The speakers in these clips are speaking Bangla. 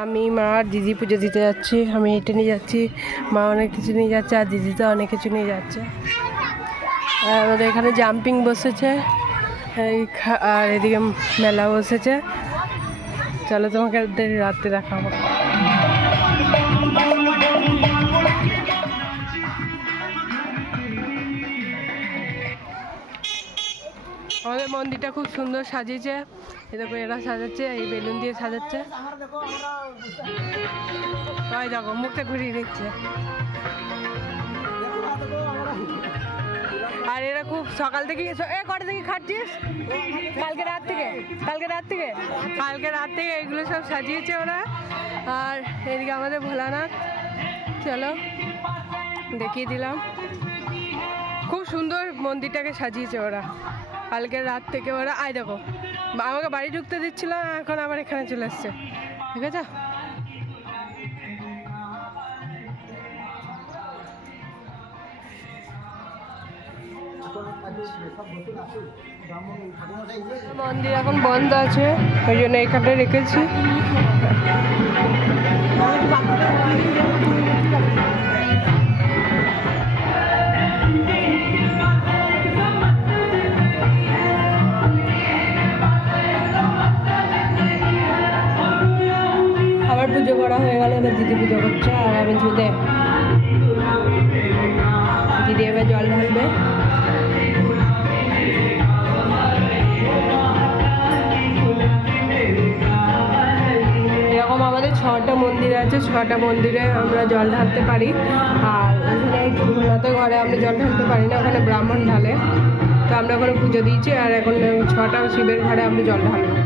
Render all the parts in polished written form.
আমি মা আর দিদি পুজো দিতে যাচ্ছি। আমি এটা নিয়ে যাচ্ছি, মা অনেক কিছু নিয়ে যাচ্ছে, আর দিদি তো অনেক কিছু নিয়ে যাচ্ছে। আর আমাদের এখানে জাম্পিং বসেছে, আর এদিকে মেলা বসেছে। চলো তোমাকে রাত্রে দেখাবো। আমাদের মন্দিরটা খুব সুন্দর সাজিয়েছে। এরকম এরা সাজাচ্ছে, এই বেলুন দিয়ে সাজাচ্ছে। তাই দেখো মুখটা ঘুরিয়ে দিচ্ছে। আর এরা খুব সকাল থেকে কটা থেকে খাচ্ছিস? কালকে রাত থেকে এগুলো সব সাজিয়েছে ওরা। আর এদিকে আমাদের ভোলানাথ, চলো দেখিয়ে দিলাম। খুব সুন্দর মন্দিরটাকে সাজিয়েছে ওরা। কালকে রাত থেকে ওরা দেখো আমাকে বাড়ি ঢুকতে দিচ্ছিল, এখন আবার এখানে চলে এসছে। ঠিক আছে, মন্দির এখন বন্ধ আছে, ওই জন্য এখানটা রেখেছি। আবার পুজো করা হয়ে গেল, এবার দিদি পুজো করছে। আর আমি দিদি এবার জল ঢালবে। এরকম আমাদের 6টা মন্দির আছে, 6টা মন্দিরে আমরা জল ঢালতে পারি। আর ওখানে ঘরে আমরা জল ঢালতে পারি না, ওখানে ব্রাহ্মণ ঢালে। তো আমরা ওখানে পুজো দিয়েছি, আর এখন 6টা শিবের ঘরে আমরা জল ঢালবো।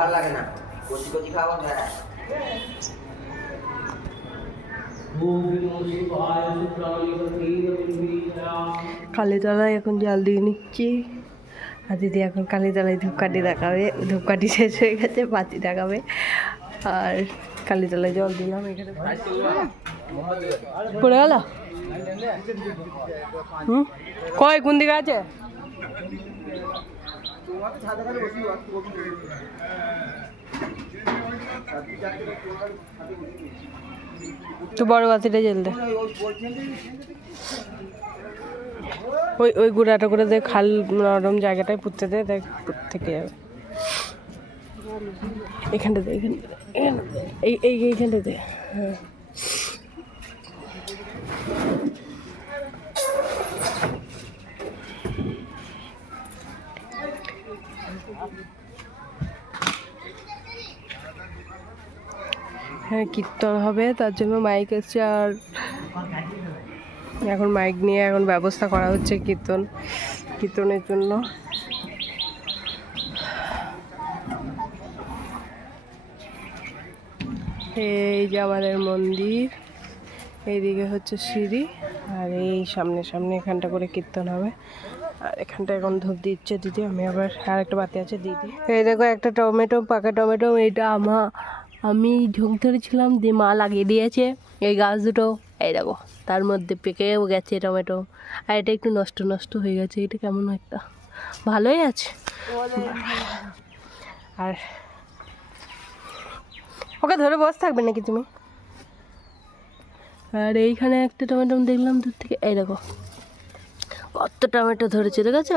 ভালো লাগে না, কচি কচি খাবার কালীতলায় এখন জল দিয়ে নিচ্ছি। আর দিদি এখন কালীতলায় ধূপকাঠি দেখাবে। ধূপকাঠি শেষ হয়ে গেছে, বাতি দেখাবে। আর কালীতলায় জল দিলাম। এখানে পড়ে গেল। কয় কোন দিকে আছে? তো বড় বাতিটা জ্বলতে ওই গুঁড়াটা করে দেখ, খাল নরম জায়গাটায় পুঁততে দে, দেখ থেকে যাবে। এইখানটাতে এইখানটাতে হ্যাঁ। হ্যাঁ, কীর্তন হবে, তার জন্য মাইক এসছে। আর এখন মাইক নিয়ে এখন ব্যবস্থা করা হচ্ছে কীর্তনের জন্য। এই যে আমাদের মন্দির, এইদিকে হচ্ছে সিঁড়ি, আর এই সামনে এখানটা করে কীর্তন হবে। আর এখানটা এখন ধূপ দিচ্ছে দিদি। আমি আবার আর একটা বাতি আছে দিদি। এই দেখো একটা টমেটো, পাকা টমেটো। এইটা আমি ঝোঁক ধরেছিলাম, দিয়ে মা লাগিয়ে দিয়েছে এই গাছ দুটো। এই দেখো তার মধ্যে পেকেও গেছে টমেটো। আর এটা একটু নষ্ট হয়ে গেছে। এটা কেমন একটা ভালোই আছে। আর ওকে ধরে বসে থাকবে নাকি তুমি? আর এইখানে একটা টমেটো দেখলাম দূর থেকে। এই দেখো কত টমেটো ধরেছে, দেখেছ?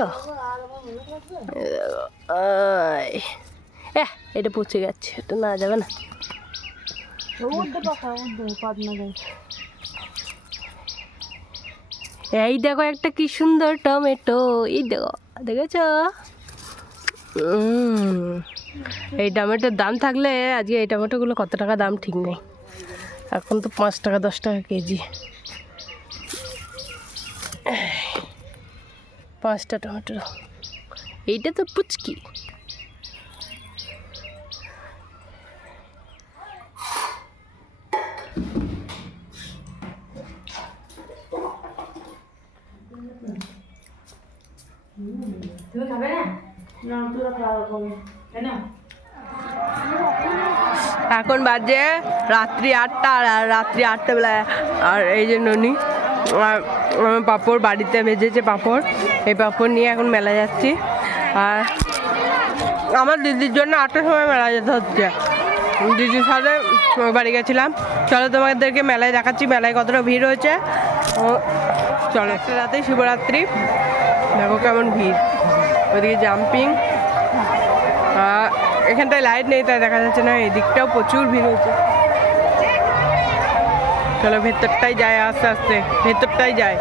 এটা পচে গেছে, এটা না যাবে না। এই দেখো একটা কি সুন্দর টমেটো, এই দেখো, দেখেছ? এই টমেটোর দাম থাকলে আজকে এই টমেটোগুলো কত টাকা দাম ঠিক নেই। এখন তো 5 টাকা 10 টাকা কেজি। 5টা টমেটো, এইটা তো পুচকি। তুমি খাবে না? না তোরা খাওয়া কম, তাই না? এখন বাজে রাত্রি 8টা, আর রাত্রি 8টা বেলায় আর এই যে ননি আর পাঁপড় বাড়িতে ভেজেছে পাঁপড়, এই পাঁপড় নিয়ে এখন মেলা যাচ্ছি। আর আমার দিদির জন্য 8টার সময় মেলা যেতে হচ্ছে, দিদির সাথে বাড়ি গেছিলাম। চলো তোমাদেরকে মেলায় দেখাচ্ছি মেলায় কতটা ভিড় হয়েছে। চলো, একটা রাতে শিবরাত্রি, দেখো কেমন ভিড়, ওইদিকে জাম্পিং। এখানটায় লাইট নেই তাই দেখা যাচ্ছে না, এদিকটাও প্রচুর ভিড় হয়েছে। চলো ভেতরটাই যায়, আস্তে আস্তে ভেতরটাই যায়।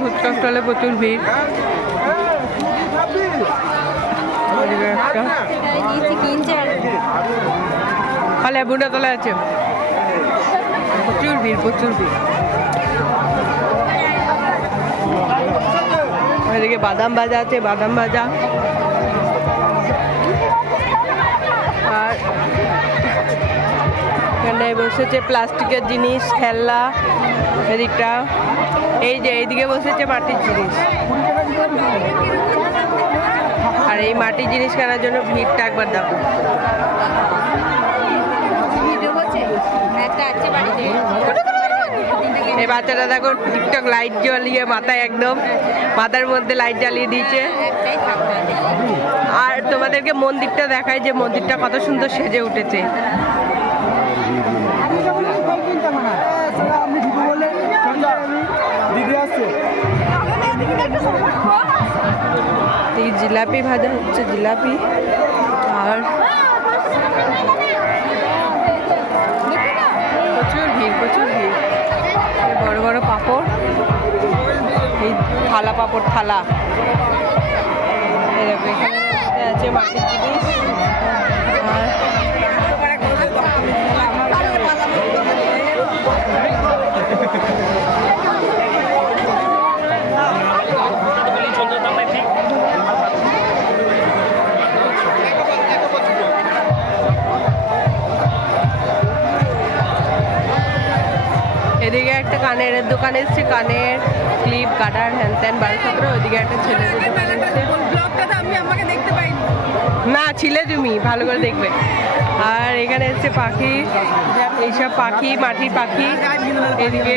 ফুচকা স্টলে প্রচুর ভিড়। লেবুটা তোলা আছে, প্রচুর ভিড়। এদিকে বাদাম ভাজা আছে, বাদাম ভাজা। আর এখানটায় বসেছে প্লাস্টিকের জিনিস, খেলনা। এদিকটা এই যে এইদিকে বসেছে মাটির জিনিস। আর এই মাটির জিনিস কেনার জন্য ভিড়টা একবার দেখো। এই বাচ্চাটা দেখো টিকটক লাইট জ্বালিয়ে মাথায় একদম মাথার মধ্যে লাইট জ্বালিয়ে দিয়েছে। আর তোমাদেরকে মন্দিরটা দেখায় যে মন্দিরটা কত সুন্দর সেজে উঠেছে। এই জিলাপি ভাজা হচ্ছে, জিলাপি। আর প্রচুর ভিড়। বড় বড় পাঁপড়, এই থালা পাঁপড় থালা। এরকম এখানে আছে মাটির জিনিস। আর এদিকে একটা কানের দোকান এসছে, কানের ক্লিপ, কাটার, হ্যান ত্যান 12-17। ওইদিকে একটা ছেলেদের দোকান এসছে। না ছিলে তুমি ভালো করে দেখবে। আর এখানে এসছে পাখি, এইসব পাখি, মাটির পাখি। এদিকে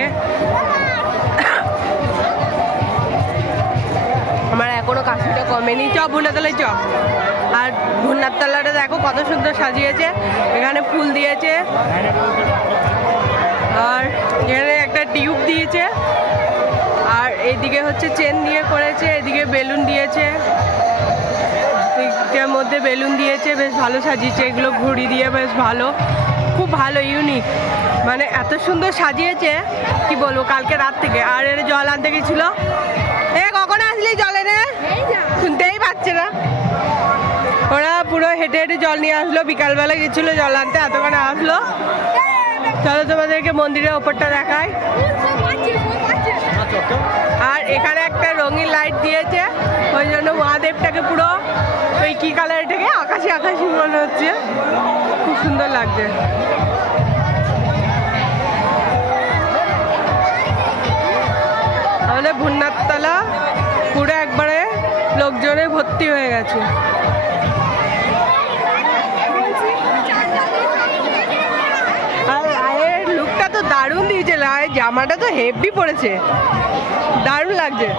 আমার এখনো কাশিটা কমেনি। চ ভুনাতলায় চ। আর ভুনাতলাটা দেখো কত সুন্দর সাজিয়েছে, এখানে ফুল দিয়েছে। আর এখানে একটা টিউব দিয়েছে। আর এইদিকে হচ্ছে চেন দিয়ে করেছে, এদিকে বেলুন দিয়েছে, এটার মধ্যে বেলুন দিয়েছে, বেশ ভালো সাজিয়েছে। এগুলো ঘুড়ি দিয়ে বেশ ভালো, খুব ভালো, ইউনিক, মানে এত সুন্দর সাজিয়েছে কি বলবো কালকে রাত থেকে। আর এর জল আনতে গেছিল, কখন আসলি জল এনে? শুনতেই পাচ্ছে না। ওরা পুরো হেঁটে হেঁটে জল নিয়ে আসলো, বিকালবেলা গেছিলো জল আনতে, এতক্ষণে আসলো। চলো তোমাদেরকে মন্দিরের ওপরটা দেখায়। আর এখানে একটা রঙিন লাইট দিয়েছে, ওই জন্য মহাদেবটাকে পুরো ওই কি কালার, এটাকে আকাশি আকাশি মনে হচ্ছে, খুব সুন্দর লাগছে। আমাদের ভুন্নাতলা পুরো একবারে লোকজনে ভর্তি হয়ে গেছে। আর লুকটা তো দারুণ দিয়েছে, জামাটা তো হেভি পড়েছে, দারুণ লাগছে।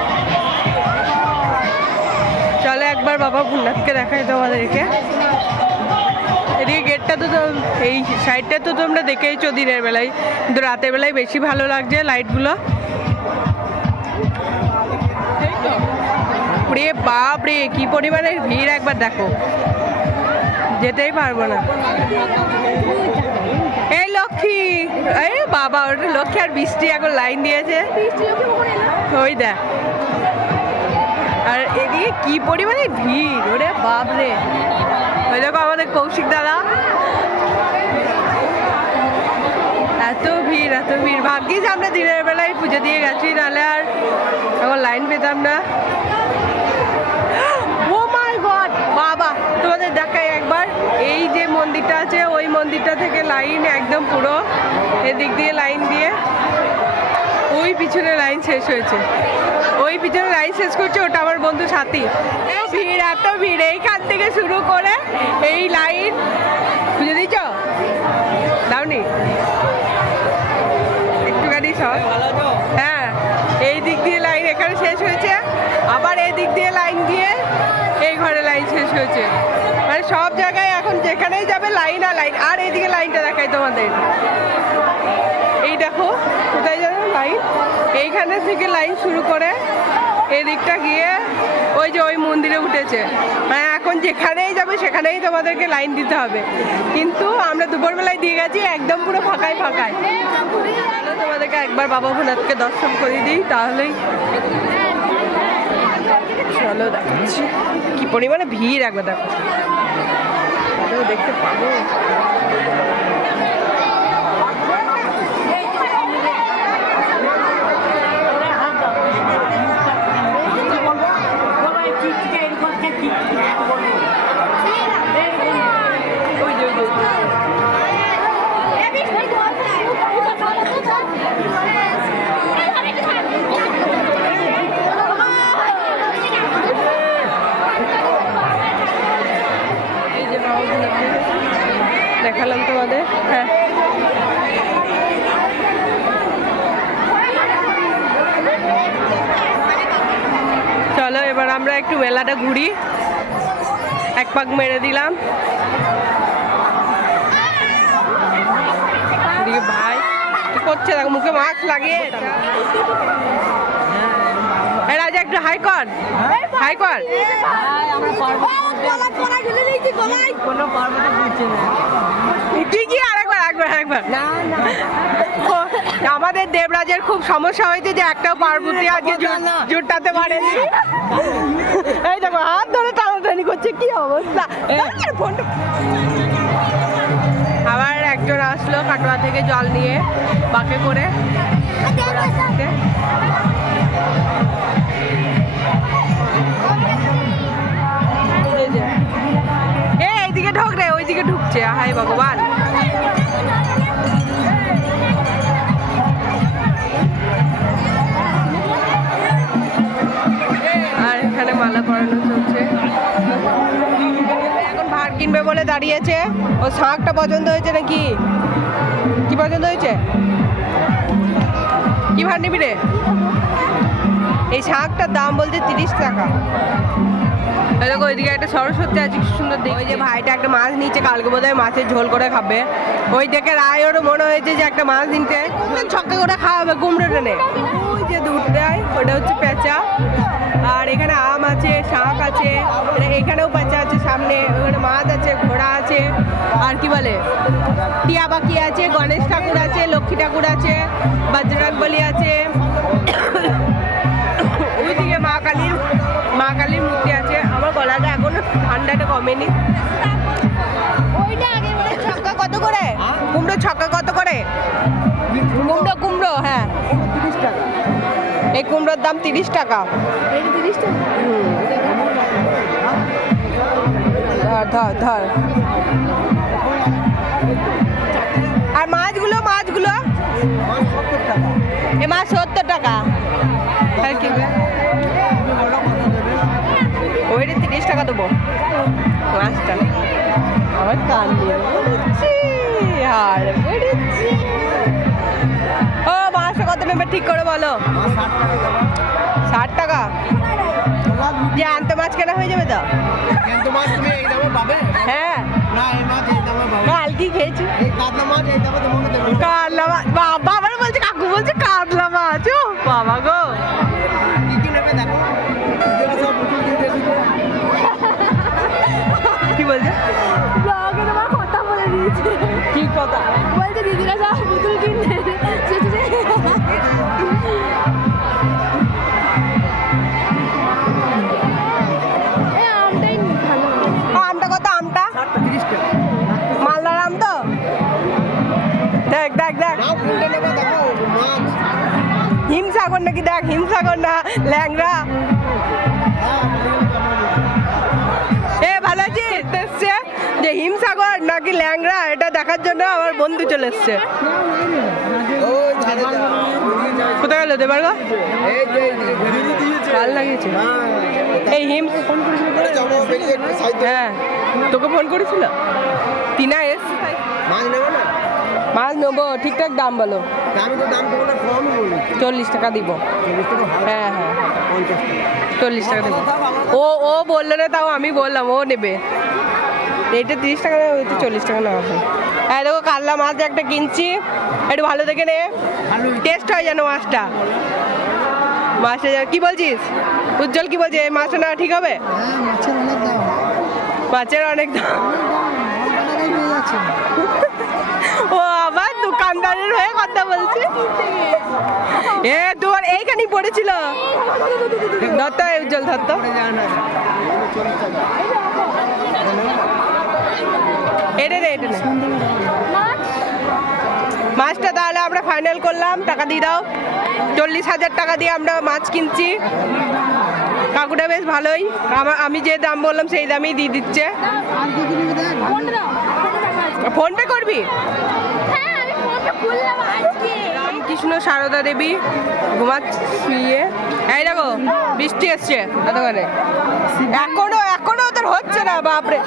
চলো একবার বাবা ভুন্নাথকে দেখাই তোমাদেরকে। এদিকে গেটটা তো এই সাইডটা তো তোমরা দেখেইছো দিনের বেলায়, কিন্তু রাতের বেলায় বেশি ভালো লাগছে লাইটগুলো। রে বাপ রে, কি পরিমাণের ভিড় একবার দেখো, যেতেই পারবো না। এই লক্ষ্মী, এই বাবা ওটা লক্ষ্মী। আর বৃষ্টি এখন লাইন দিয়েছে, ওই দেখ। আর এদিকে কি পরিমাণে ভিড়, ওরে বাপ রে। ওই দেখো আমাদের কৌশিক দাদা, এত ভিড় এত ভিড়। ভাগ্যিস আমরা দিনের বেলায় পুজো দিয়ে গেছি, নাহলে আর এখন লাইন পেতাম না। ও মাই লাইন একদম পুরো এদিক দিয়ে লাইন দিয়ে ওই পিছনে লাইন শেষ হয়েছে, ওই পিছনে লাইন শেষ করছে, ওটা আমার বন্ধু সাথী। ভিড়, এত ভিড়, এইখান থেকে শুরু করে এই লাইন। বুঝে দিয়েছ? দাওনি একটুখানি সব? হ্যাঁ, এই দিক দিয়ে লাইন এখানে শেষ হয়েছে, আবার এই দিক দিয়ে লাইন দিয়ে এই ঘরে লাইন শেষ হয়েছে। মানে সব জায়গায় এখন যেখানেই যাবে লাইন আর লাইন। আর এইদিকে লাইনটা দেখাই তোমাদের, এই দেখো কোথায় যাবে লাইন, এইখানে থেকে লাইন শুরু করে এদিকটা গিয়ে ওই যে ওই মন্দিরে উঠেছে। মানে এখন যেখানেই যাবে সেখানেই তোমাদেরকে লাইন দিতে হবে, কিন্তু আমরা দুপুরবেলায় দিয়ে গেছি একদম পুরো ফাঁকায় ফাঁকায়। তোমাদেরকে একবার বাবা ভোলানাথকে দর্শন করে দিই, তাহলেই চলো দেখাচ্ছি কি পরিমাণে ভিড়। একবার দেখো, দেখতে পাবো। দেখালাম তোমাদের। হ্যাঁ, চলো এবার আমরা একটু মেলাটা ঘুরি, এক পাক মেরে দিলাম। এদিকে ভাই কি করছে দেখো, মুখে মাস্ক লাগিয়ে। রাজা একটু হাই কর, হাই কর। ঠিকই, আরেকবার একবার একবার। আমাদের দেবরাজের খুব সমস্যা হয়েছে যে একটাও পার্বতী আজকে জুটটাতে পারেনি। এই দেখো হাত ধরে টানাটানি করছে, কি অবস্থা। আবার একজন আসলো কাটোয়া থেকে জল নিয়ে বাঁকে করে। এইদিকে ঢোক রে, ওইদিকে ঢুকছে। হাই ভগবান, আর এখানে মালা পরানো চলছে। এখন ভাড় কিনবে বলে দাঁড়িয়েছে। ও শাঁখটা পছন্দ হয়েছে নাকি? কি পছন্দ হয়েছে? কি ভাড় নিবি রে? এই শাঁখটার দাম বলছে 30 টাকা। দেখো ওইদিকে একটা সরস্বতী আছে, কি সুন্দর দেখি। ওই যে ভাইটা একটা মাছ নিচে, কালকে বোধহয় মাছের ঝোল করে খাবে। ওই দেখে রায়েরও মনে হয়েছে যে একটা মাছ নিতে ছক্কা করে খাওয়াবে কুমড়ো টেনে। ওই যে দুধ দেয় ওটা হচ্ছে পেঁচা, আর এখানে আম আছে, শাঁখ আছে, এখানেও পেঁচা আছে, সামনে ওখানে মাছ আছে, ঘোড়া আছে, আর কি বলে টিয়া পাখি আছে, গণেশ ঠাকুর আছে, লক্ষ্মী ঠাকুর আছে, বজরংবলী আছে। ওইদিকে মা কালীর মূর্তি আছে। আমার গলাটা এখনো ঠান্ডাটা কমেনি। ছক্কা কত করে? কুমড়ো ছক্কা কত করে? কুমড়ো হ্যাঁ 30 টাকা। এই কুমড়োর দাম 30 টাকা। ধর ধর। আর মাছগুলো এ মাছ 70 টাকা। আর কি ওইটা 30 টাকা দেবো মাছটা। আমার কান দিয়ে ও মাছটা কত নেবে ঠিক করে বলো। 60 টাকা। যে আনতে মাছ কেনা হয়ে যাবে তো? হ্যাঁ কালকে খেয়েছি কাতলা মাছ। বাবা আবার বলছে, কাকু বলছে কাতলা মাছ। ও বাবা গো, কি বলছে? তোমার কথা বলে দিয়েছে। কি কথা বলছে? দিদিরা সব পুতুল কিনতে। আমটা কত? আমটা 30 টাকা। মালদার আম তো। দেখ দেখ দেখ, হিমসাগর নাকি? দেখ হিমসাগর না ল্যাংড়া। এ ভালো আছিস? যে হিমসাগর নাকি ল্যাংড়া এটা দেখার জন্য আমার বন্ধু চলে এসছে। কোথায় গেল দেবার গো? ভালো লাগিয়েছে এই হিম। হ্যাঁ তোকে ফোন করেছিল টিনা এসছে। মাছ নেবো, ঠিকঠাক দাম বলো। 40 টাকা দিব। হ্যাঁ হ্যাঁ 40 টাকা দেবো। ও বললো না, তাও আমি বললাম ও নেবে। এইটা 30 টাকা দেবো, ওইটা 40 টাকা নেওয়া হবে। হ্যাঁ দেখো কাতলা মাছ একটা কিনছি, একটু ভালো দেখে নে, টেস্ট হয় যেন মাছটা। মাছটা কি বলছিস উজ্জ্বল, কি বলছিস এই মাছটা নেওয়া ঠিক হবে? মাছের অনেক দাম। ও আবার দোকানদারের হয়ে কথা বলছে। তোমার এইখানেই পড়েছিল, ধরতো উজ্জ্বল ধরতো। এটা রে এটা নে মাছটা। তাহলে আমরা ফাইনাল করলাম, টাকা দিয়ে দাও। 40,000 টাকা দিয়ে আমরা মাছ কিনছি। কাকুটা বেশ ভালোই, আমি যে দাম বললাম সেই দামেই দিয়ে দিচ্ছে। ফোন পে করবি? কৃষ্ণ সারদা দেবী ঘুমাচ্ছে। এই দেখো বৃষ্টি এসছে এতক্ষণে, এখনো ওদের হচ্ছে না। বাপরে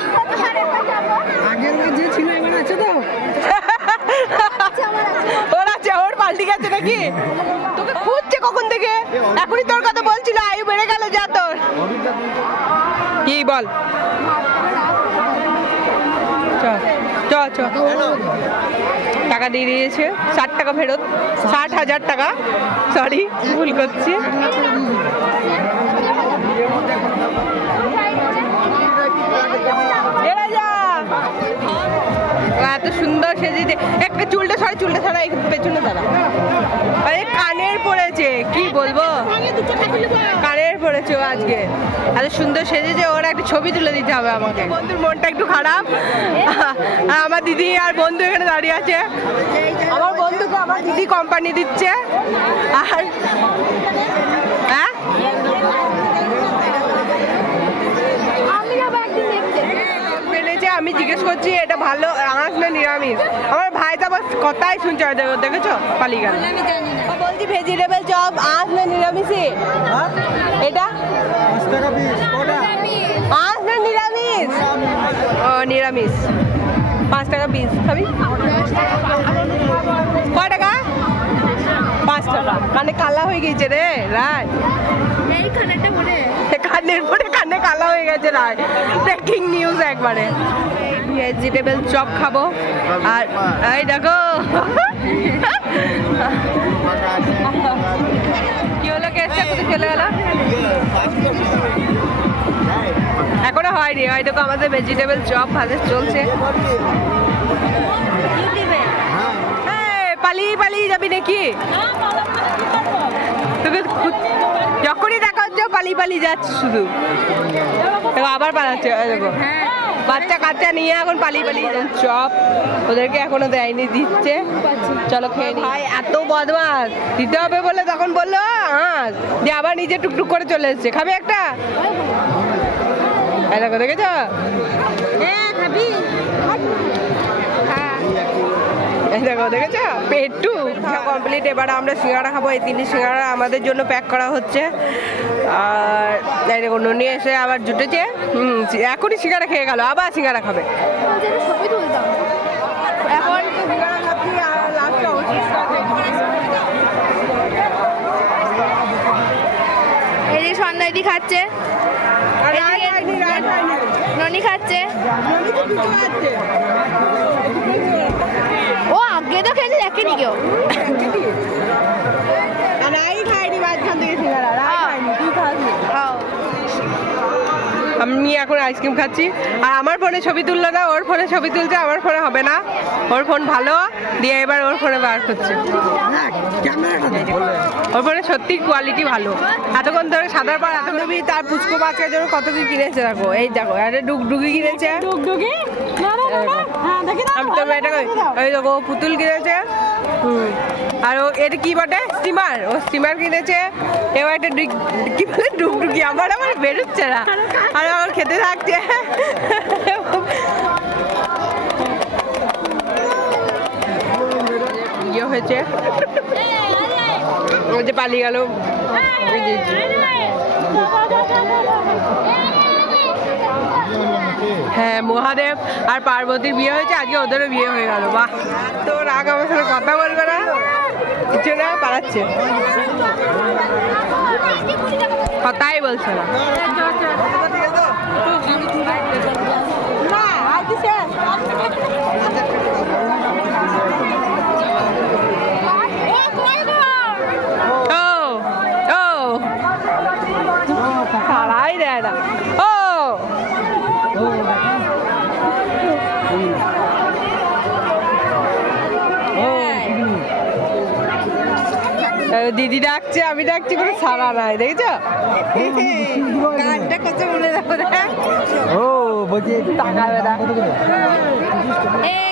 ওর আছে, ওর পাল্টি গেছে নাকি? তোকে খুঁজছে কখন থেকে, এখনই তোর কথা বলছিল। আয়ু বেড়ে গেল যা তোর। কি বল? চ টাকা দিয়ে দিয়েছে, 60 টাকা ফেরত। 60,000 টাকা, সরি ভুল করছি। এত সুন্দর সেজেছে। একটা চুলটা ছাড়া পেছনে দাঁড়া। আরে কানের পড়েছে, কি বলবো, কানের পড়েছে আজকে। এত সুন্দর সেজেছে, ওর একটা ছবি তুলে দিতে হবে আমাকে। বন্ধুর মনটা একটু খারাপ। আমার দিদি আর বন্ধু এখানে দাঁড়িয়ে আছে। আমার বন্ধুকে আমার দিদি কোম্পানি দিচ্ছে। আর হ্যাঁ আমি জিজ্ঞেস করছি এটা ভালো আঁশ না নিরামিষ। আমার ভাই তো আবার কথাই শুনছে, দেখেছো পালিয়ে গেল। বলছি ভেজিটেবল চপ আঁশ না নিরামিষই? এটা আঁশ না নিরামিষ? ও নিরামিষ। 5 টাকা পিস। খাবি? কয় টাকা? 5 টাকা। কানে কালা হয়ে গেছে রে রায়, কানে কালা হয়ে গেছে রায়। ব্রেকিং নিউজ একবারে। ভেজিটেবল চপ খাবো। আর এই দেখো কি হলো, কেসটা কোথায় চলে গেল? এখনো হয়নি, হয়তো আমাদের ভেজিটেবল চপ ভাজা চলছে। পালিয়ে যাবি নাকি? তোকে যখনই দেখা হচ্ছে পালিয়ে যাচ্ছে শুধু। দেখো আবার পালাচ্ছে, দেখো বাচ্চা কাচ্চা নিয়ে এখন পালিয়ে যাচ্ছে। চপ ওদেরকে এখনো দেয়নি, দিচ্ছে। চলো খেয়ে নি। ভাই এত বদমাস, দিতে হবে বলে তখন বললো হ্যাঁ, যে আবার নিজে টুকটুক করে চলে এসছে। খাবে একটা? দেখো দেখেছ? দেখো দেখেছ পেটু কমপ্লিট। এবার আমরা সিঙ্গাড়া খাবো। এই 3 সিঙ্গাড়া আমাদের জন্য প্যাক করা হচ্ছে। আর দেখো ননি এসে আবার জুটেছে। এখনই সিঙ্গাড়া খেয়ে গেল, আবার সিঙ্গাড়া খাবে। এখন সিঙ্গাড়া খাচ্ছি আর লাস্টে এই যে সন্ধ্যাদি খাচ্ছে, ননি খাচ্ছে। ও আগে তো খেতে দেখেনি কেউ। খাইনি মাঝখান থেকে সিঙ্গাড়া, তুই খাসনি। আমি এখন আইসক্রিম খাচ্ছি। আর আমার ফোনে ছবি তুললো না, ওর ফোনে ছবি তুলছে। আমার ফোনে হবে না, ওর ফোন ভালো দিয়ে এবার ওর ফোনে বার করছে। ওর ফোনে সত্যি কোয়ালিটি ভালো। এতক্ষণ ধরে সাদার পর এত ডুবি তার পুচকো বাচ্চার জন্য কত কি কিনেছে। দেখো এই দেখো, একটা ডুগডুগি কিনেছে। আমি তো এটা ওই দেখো পুতুল কিনেছে। আর ও এটা কি বটে, স্টিমার। ও স্টিমার কিনেছে। এবার একটা কি বলে ডুগডুগি। আমার বেরোচ্ছে না, আর আমার খেতে থাকছে। হয়েছে, ওই যে পালিয়ে গেল। হ্যাঁ, মহাদেব আর পার্বতীর বিয়ে হয়েছে, আজকে ওদেরও বিয়ে হয়ে গেল। বাহ, তো রাগ আমার সাথে কথা বলবে না, কিছু না, পালাচ্ছে, কথাই বলছে না। সারাই দেয় না। ও দিদি ডাকছে, আমি ডাকছি, কোনো সারা নাই, দেখেছো? গানটা কত মনে রাখো। ও বলছি টাকাবে না।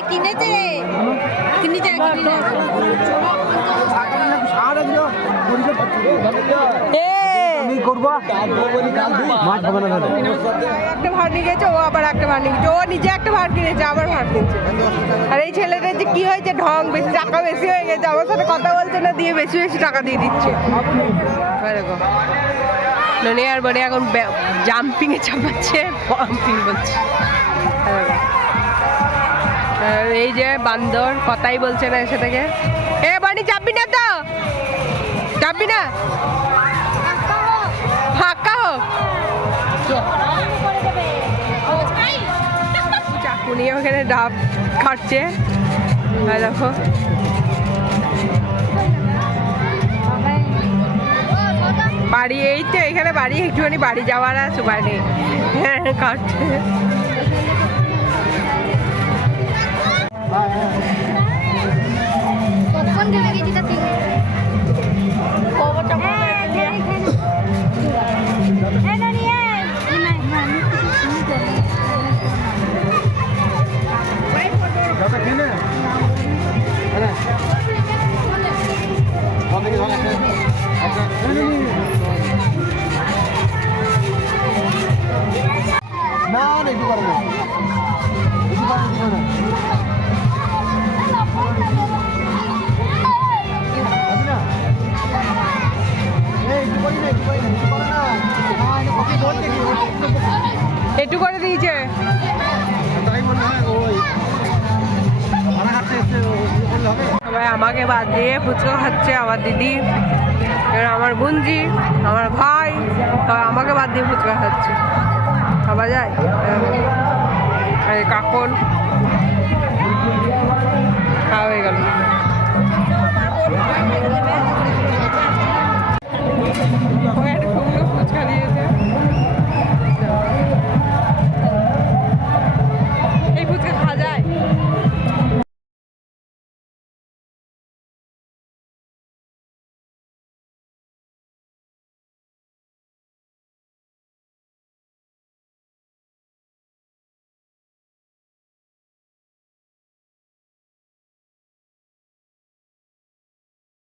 কিনেছে একটা ভাড় নিয়ে গেছে, ও আবার একটা ভাড় নিয়ে গেছে, ও নিজে একটা ভাড় কিনেছে, আবার ভাড় কিনছে। আর এই ছেলেটার যে কি হয়েছে, ঢং বেশি, টাকা বেশি হয়ে গেছে, আমার সাথে কথা বলছে না, দিয়ে বেশি বেশি টাকা দিয়ে দিচ্ছে। ননি আর বলে এখন জাম্পিং এ চাপাচ্ছে, পাম্পিং বলছে। এই যে বান্দর কথাই বলছে না এসে থেকে। এ বানি চাপবি না তো, চাপবি না, ফাঁকা হোক। চাকু নিয়ে ওখানে ডাব কাটছে, দেখো। বাড়ি এই তো এখানে বাড়ি, একটুখানি বাড়ি যাওয়ার আছে, বাড়ি হ্যাঁ কাটছে। একটু করে দিয়েছে, সবাই আমাকে বাদ দিয়ে ফুচকা খাচ্ছে। আমার দিদি, আমার বোনজি, আমার ভাই, সবাই আমাকে বাদ দিয়ে ফুচকা খাচ্ছে। খাওয়া যায় কাকন খাওয়া হয়ে গেল।